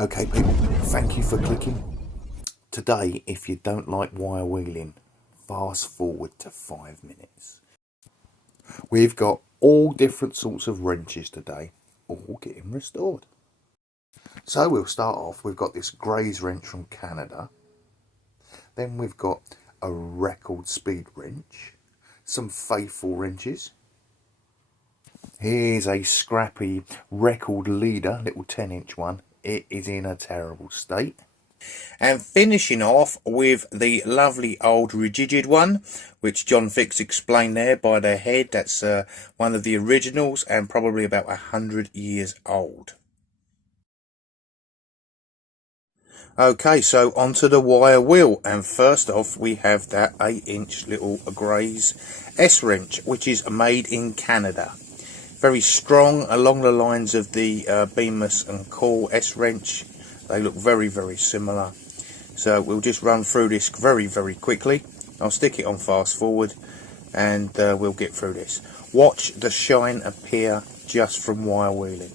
Okay, people, thank you for clicking. Today, if you don't like wire wheeling, fast forward to 5 minutes. We've got all different sorts of wrenches today, all getting restored. So we'll start off, we've got this Graze wrench from Canada. Then we've got a record speed wrench, some faithful wrenches. Here's a scrappy record leader, little 10-inch one. It is in a terrible state. And finishing off with the lovely old rigid one, which John Fix explained there by the head. That's one of the originals and probably about 100 years old. Okay, so onto the wire wheel, and first off we have that 8-inch little Graze S wrench, which is made in Canada. Very strong, along the lines of the Bemis and Core S wrench. They look very, very similar. So we'll just run through this very, very quickly. I'll stick it on fast forward and we'll get through this. Watch the shine appear just from wire wheeling.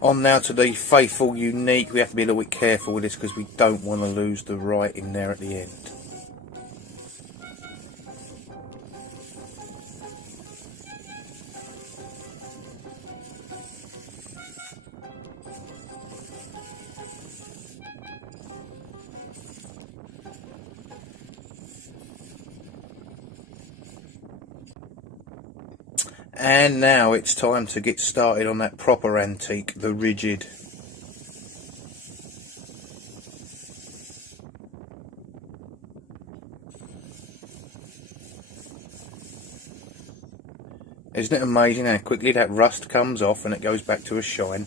On now to the faithful unique. We have to be a little bit careful with this because we don't want to lose the right in there at the end. And now it's time to get started on that proper antique, the rigid. Isn't it amazing how quickly that rust comes off and it goes back to a shine?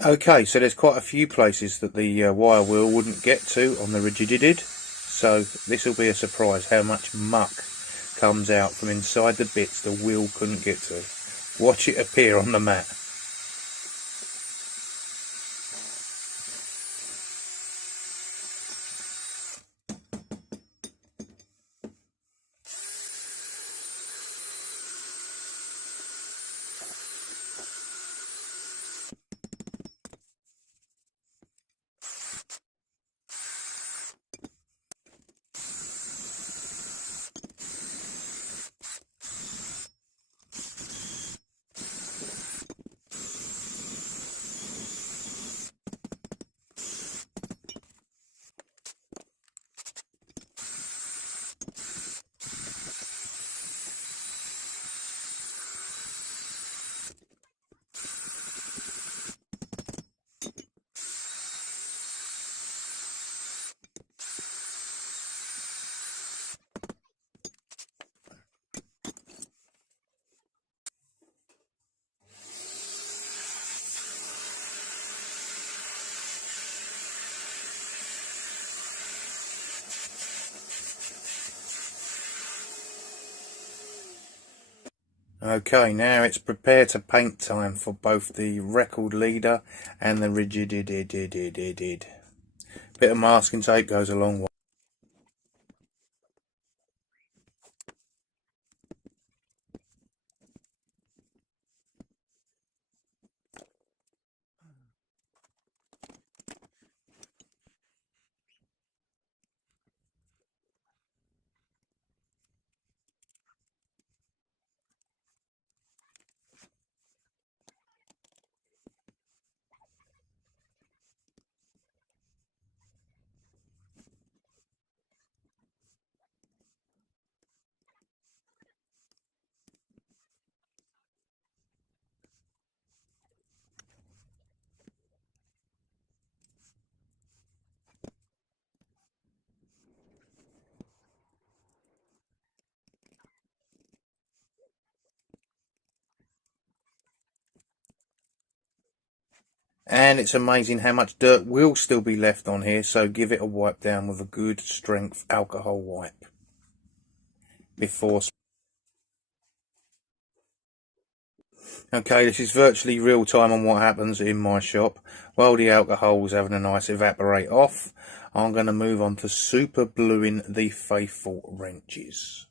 Okay, so there's quite a few places that the wire wheel wouldn't get to on the rigidity. So this will be a surprise how much muck comes out from inside the bits the wheel couldn't get to. Watch it appear on the mat. Okay, now it's prepare to paint time for both the record leader and the rigid. Bit of masking tape goes a long way. And it's amazing how much dirt will still be left on here, so give it a wipe down with a good strength alcohol wipe before. Okay, this is virtually real time on what happens in my shop. While the alcohol's having a nice evaporate off, I'm going to move on to super bluing the faithful wrenches.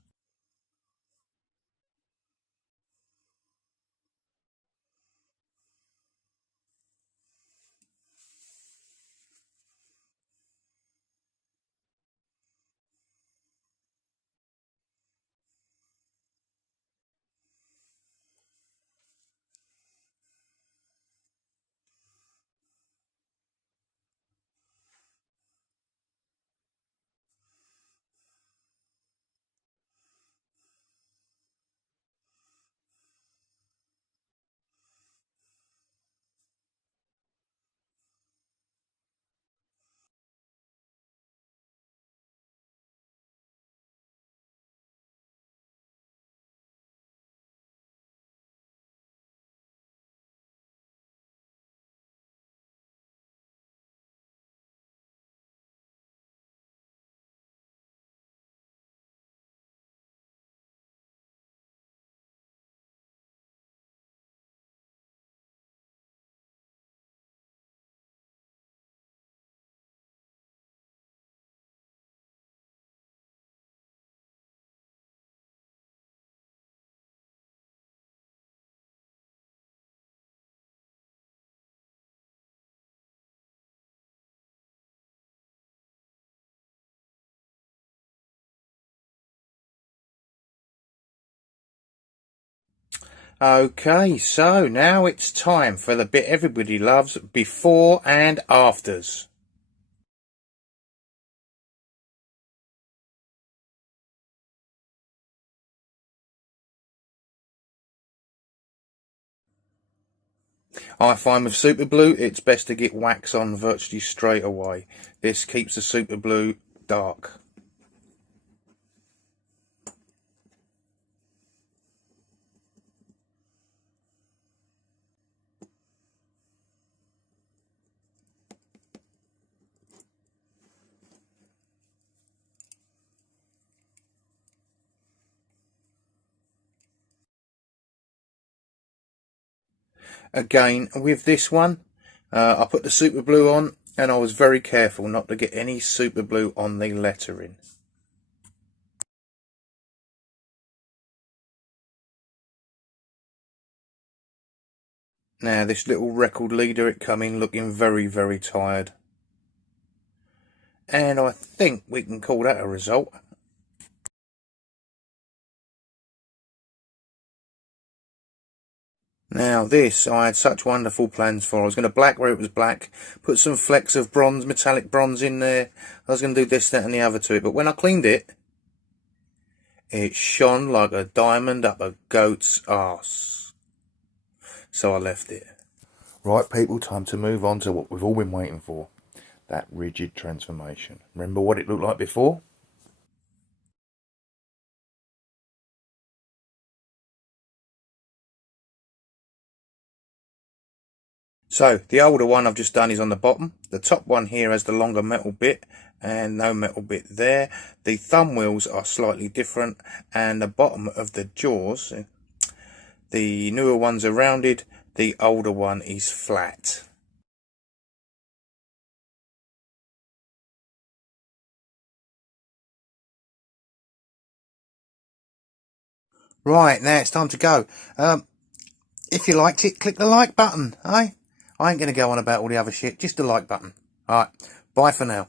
Okay, so now it's time for the bit everybody loves, before and afters. I find with super glue it's best to get wax on virtually straight away. This keeps the super glue dark. Again, with this one, I put the super glue on and I was very careful not to get any super glue on the lettering. Now this little record leader, it come in looking very tired. And I think we can call that a result. Now this, I had such wonderful plans for. I was going to black where it was black, put some flecks of bronze, metallic bronze in there. I was going to do this, that and the other to it. But when I cleaned it, it shone like a diamond up a goat's arse. So I left it. Right people, time to move on to what we've all been waiting for. That rigid transformation. Remember what it looked like before? So the older one I've just done is on the bottom. The top one here has the longer metal bit and no metal bit there. The thumb wheels are slightly different and the bottom of the jaws, The newer ones are rounded, the older one is flat. Right, now it's time to go. If you liked it, click the like button, eh? I ain't going to go on about all the other shit, just the like button. Alright, bye for now.